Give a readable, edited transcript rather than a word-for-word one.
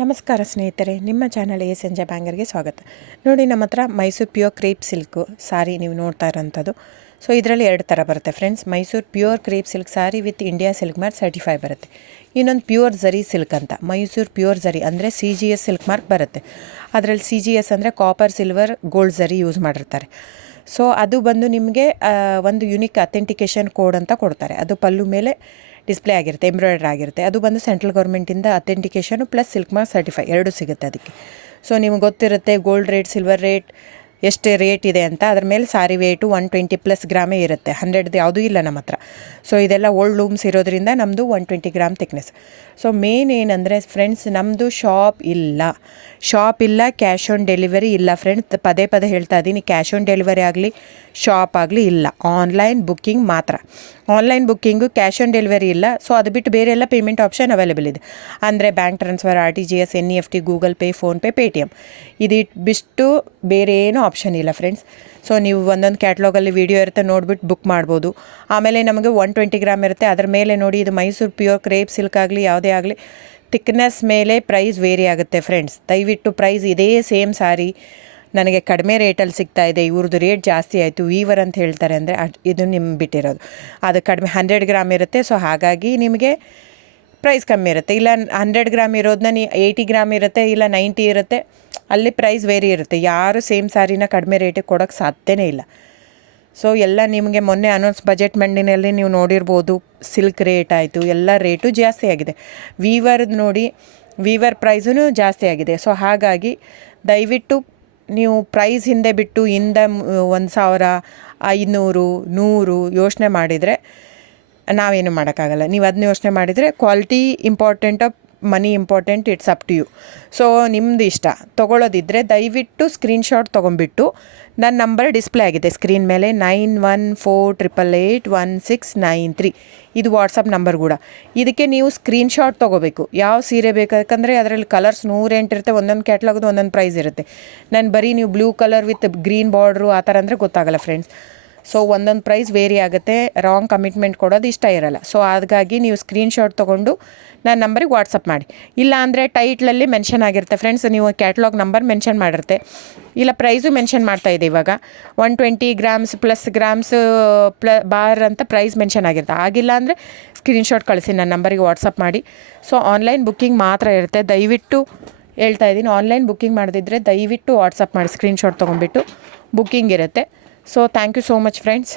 ನಮಸ್ಕಾರ ಸ್ನೇಹಿತರೆ, ನಿಮ್ಮ ಚಾನಲ್ ಸಂಜೆ ಬ್ಯಾಂಗರ್ಗೆ ಸ್ವಾಗತ. ನೋಡಿ, ನಮ್ಮ ಹತ್ರ ಮೈಸೂರು ಪ್ಯೂರ್ ಕ್ರೇಪ್ ಸಿಲ್ಕು ಸಾರಿ ನೀವು ನೋಡ್ತಾ ಇರೋಂಥದ್ದು. ಸೊ ಇದರಲ್ಲಿ ಎರಡು ಥರ ಬರುತ್ತೆ ಫ್ರೆಂಡ್ಸ್. Mysuru pure crepe silk sorry with India silk mark certify ಬರುತ್ತೆ. ಇನ್ನೊಂದು ಪ್ಯೂರ್ ಝರಿ ಸಿಲ್ಕ್ ಅಂತ, ಮೈಸೂರು ಪ್ಯೂರ್ ಝರಿ ಅಂದರೆ CGS ಸಿಲ್ಕ್ ಮಾರ್ಕ್ ಬರುತ್ತೆ. ಅದರಲ್ಲಿ CGS ಅಂದರೆ ಕಾಪರ್, ಸಿಲ್ವರ್, ಗೋಲ್ಡ್ ಝರಿ ಯೂಸ್ ಮಾಡಿರ್ತಾರೆ. ಸೊ ಅದು ಬಂದು ನಿಮಗೆ ಒಂದು ಯುನಿಕ್ ಅಥೆಂಟಿಕೇಷನ್ ಕೋಡ್ ಅಂತ ಕೊಡ್ತಾರೆ. ಅದು ಪಲ್ಲು ಮೇಲೆ ಡಿಸ್ಪ್ಲೇ ಆಗಿರುತ್ತೆ, ಎಂಬ್ರಾಯ್ಡ್ರಿ ಆಗಿರುತ್ತೆ. ಅದು ಬಂದು ಸೆಂಟ್ರಲ್ ಗೌರ್ಮೆಂಟಿಂದ ಅಥೆಂಟಿಕೇಷನು ಪ್ಲಸ್ ಸಿಲ್ಕ್ ಮಾರ್ಕ್ ಸರ್ಟಿಫೈ ಎರಡೂ ಸಿಗುತ್ತೆ ಅದಕ್ಕೆ. ಸೊ ನಿಮ್ಗೆ ಗೊತ್ತಿರುತ್ತೆ ಗೋಲ್ಡ್ ರೇಟ್, ಸಿಲ್ವರ್ ರೇಟ್ ಎಷ್ಟು ರೇಟ್ ಇದೆ ಅಂತ. ಅದ್ರ ಮೇಲೆ ಸಾರಿ ವೇಟು 120+ ಗ್ರಾಮೇ ಇರುತ್ತೆ, 100 ಯಾವುದೂ ಇಲ್ಲ ನಮ್ಮ ಹತ್ರ. ಸೊ ಇದೆಲ್ಲ ಓಲ್ಡ್ ಲೂಮ್ಸ್ ಇರೋದ್ರಿಂದ ನಮ್ಮದು 120 ಗ್ರಾಮ್ ಥಿಕ್ನೆಸ್. ಸೊ ಮೇನ್ ಏನಂದರೆ ಫ್ರೆಂಡ್ಸ್, ನಮ್ಮದು ಶಾಪ್ ಇಲ್ಲ, ಕ್ಯಾಶ್ ಆನ್ ಡೆಲಿವರಿ ಇಲ್ಲ ಫ್ರೆಂಡ್ಸ್. ಪದೇ ಹೇಳ್ತಾ ಇದ್ದೀನಿ, ಕ್ಯಾಶ್ ಆನ್ ಡೆಲಿವರಿ ಆಗಲಿ ಶಾಪ್ ಆಗಲಿ ಇಲ್ಲ, ಆನ್ಲೈನ್ ಬುಕ್ಕಿಂಗ್ ಮಾತ್ರ. Online booking, cash on delivery ಇಲ್ಲ. ಸೊ ಅದು ಬಿಟ್ಟು ಬೇರೆ ಎಲ್ಲ ಪೇಮೆಂಟ್ ಆಪ್ಷನ್ ಅವೈಲೇಬಲ್ ಇದೆ. ಅಂದರೆ bank transfer, RTGS, NEFT, Google pay, PhonePe, Paytm. ಬಿಟ್ಟು ಬೇರೆ ಏನೂ ಆಪ್ಷನ್ ಇಲ್ಲ ಫ್ರೆಂಡ್ಸ್. ಸೊ ನೀವು ಒಂದೊಂದು ಕ್ಯಾಟ್ಲಾಗಲ್ಲಿ ವೀಡಿಯೋ ಇರುತ್ತೆ, ನೋಡಿಬಿಟ್ಟು ಬುಕ್ ಮಾಡ್ಬೋದು. ಆಮೇಲೆ ನಮಗೆ 120 ಗ್ರಾಮ್ ಇರುತ್ತೆ. ಅದರ ಮೇಲೆ ನೋಡಿ, ಇದು ಮೈಸೂರು ಪ್ಯೂರ್ ಕ್ರೇಪ್ ಸಿಲ್ಕ್ ಆಗಲಿ ಯಾವುದೇ ಆಗಲಿ ಥಿಕ್ನೆಸ್ ಮೇಲೆ ಪ್ರೈಸ್ ವೇರಿ ಆಗುತ್ತೆ ಫ್ರೆಂಡ್ಸ್. ದಯವಿಟ್ಟು ಪ್ರೈಸ್ ಇದೇ ಸೇಮ್ ಸಾರಿ ನನಗೆ ಕಡಿಮೆ ರೇಟಲ್ಲಿ ಸಿಗ್ತಾ ಇದೆ, ಇವ್ರದ್ದು ರೇಟ್ ಜಾಸ್ತಿ ಆಯಿತು ವೀವರ್ ಅಂತ ಹೇಳ್ತಾರೆ ಅಂದರೆ ಇದು ನಿಮ್ಮ ಬಿಟ್ಟಿರೋದು. ಅದು ಕಡಿಮೆ 100 ಗ್ರಾಮ್ ಇರುತ್ತೆ. ಸೊ ಹಾಗಾಗಿ ನಿಮಗೆ ಪ್ರೈಸ್ ಕಮ್ಮಿ ಇರುತ್ತೆ. ಇಲ್ಲ 100 ಗ್ರಾಮ್ ಇರೋದನ್ನ 80 ಗ್ರಾಮ್ ಇರುತ್ತೆ, ಇಲ್ಲ 90 ಇರುತ್ತೆ, ಅಲ್ಲಿ ಪ್ರೈಸ್ ವೇರಿ ಇರುತ್ತೆ. ಯಾರು ಸೇಮ್ ಸಾರಿನ ಕಡಿಮೆ ರೇಟಿಗೆ ಕೊಡೋಕ್ಕೆ ಸಾಧ್ಯನೇ ಇಲ್ಲ. ಸೊ ಎಲ್ಲ ನಿಮಗೆ ಮೊನ್ನೆ ಅನೌನ್ಸ್ ಬಜೆಟ್ ಮಂಡಿನಲ್ಲಿ ನೀವು ನೋಡಿರ್ಬೋದು, ಸಿಲ್ಕ್ ರೇಟ್ ಆಯಿತು, ಎಲ್ಲ ರೇಟು ಜಾಸ್ತಿ ಆಗಿದೆ. ವೀವರ್ದು ನೋಡಿ, ವೀವರ್ ಪ್ರೈಸೂ ಜಾಸ್ತಿ ಆಗಿದೆ. ಸೊ ಹಾಗಾಗಿ ದಯವಿಟ್ಟು ನೀವು ಪ್ರೈಸ್ ಹಿಂದೆ ಬಿಟ್ಟು 1,000, 500, 100 ಯೋಚನೆ ಮಾಡಿದರೆ ನಾವೇನು ಮಾಡೋಕ್ಕಾಗಲ್ಲ. ನೀವು ಅದನ್ನ ಯೋಚನೆ ಮಾಡಿದರೆ ಕ್ವಾಲಿಟಿ ಇಂಪಾರ್ಟೆಂಟೋ money important, it's up to you. So ನಿಮ್ಮದು ಇಷ್ಟ. ತೊಗೊಳ್ಳೋದಿದ್ದರೆ ದಯವಿಟ್ಟು ಸ್ಕ್ರೀನ್ಶಾಟ್ ತೊಗೊಂಬಿಟ್ಟು, ನನ್ನ ನಂಬರ್ ಡಿಸ್ಪ್ಲೇ ಆಗಿದೆ ಸ್ಕ್ರೀನ್ ಮೇಲೆ, 9148881693. ಇದು ವಾಟ್ಸಪ್ ನಂಬರ್ ಕೂಡ. ಇದಕ್ಕೆ ನೀವು ಸ್ಕ್ರೀನ್ಶಾಟ್ ತೊಗೋಬೇಕು. ಯಾವ ಸೀರೆ ಬೇಕು, ಯಾಕಂದರೆ ಅದರಲ್ಲಿ ಕಲರ್ಸ್ 108 ಇರುತ್ತೆ, ಒಂದೊಂದು ಕ್ಯಾಟ್ಲಾಗದು ಒಂದೊಂದು ಪ್ರೈಸ್ ಇರುತ್ತೆ. ನಾನು ಬರೀ ನೀವು blue colour with green border ಆ ಥರ ಅಂದರೆ ಗೊತ್ತಾಗಲ್ಲ ಫ್ರೆಂಡ್ಸ್. ಸೊ ಒಂದೊಂದು ಪ್ರೈಸ್ ವೇರಿ ಆಗುತ್ತೆ, ರಾಂಗ್ ಕಮಿಟ್ಮೆಂಟ್ ಕೊಡೋದು ಇಷ್ಟ ಇರಲ್ಲ. ಸೊ ಹಾಗಾಗಿ ನೀವು ಸ್ಕ್ರೀನ್ಶಾಟ್ ತೊಗೊಂಡು ನನ್ನ ನಂಬರಿಗೆ ವಾಟ್ಸಪ್ ಮಾಡಿ. ಇಲ್ಲ ಅಂದರೆ ಟೈಟ್ಲಲ್ಲಿ ಮೆನ್ಷನ್ ಆಗಿರುತ್ತೆ ಫ್ರೆಂಡ್ಸ್, ನೀವು ಕ್ಯಾಟ್ಲಾಗ್ ನಂಬರ್ ಮೆನ್ಷನ್ ಮಾಡಿರುತ್ತೆ, ಇಲ್ಲ ಪ್ರೈಸು ಮೆನ್ಷನ್ ಮಾಡ್ತಾಯಿದೆ. ಇವಾಗ 120 ಗ್ರಾಮ್ಸ್ ಪ್ಲಸ್ ಗ್ರಾಮ್ಸ್ ಬಾರ್ ಅಂತ ಪ್ರೈಸ್ ಮೆನ್ಷನ್ ಆಗಿರುತ್ತೆ. ಆಗಿಲ್ಲ ಅಂದರೆ ಸ್ಕ್ರೀನ್ಶಾಟ್ ಕಳಿಸಿ, ನನ್ನ ನಂಬರಿಗೆ ವಾಟ್ಸಪ್ ಮಾಡಿ. ಸೊ ಆನ್ಲೈನ್ ಬುಕ್ಕಿಂಗ್ ಮಾತ್ರ ಇರುತ್ತೆ. ದಯವಿಟ್ಟು ಹೇಳ್ತಾ ಇದ್ದೀನಿ, ಆನ್ಲೈನ್ ಬುಕ್ಕಿಂಗ್ ಮಾಡದಿದ್ದರೆ ದಯವಿಟ್ಟು ವಾಟ್ಸಪ್ ಮಾಡಿ, ಸ್ಕ್ರೀನ್ಶಾಟ್ ತೊಗೊಂಡ್ಬಿಟ್ಟು ಬುಕ್ಕಿಂಗ್ ಇರುತ್ತೆ. So thank you so much friends.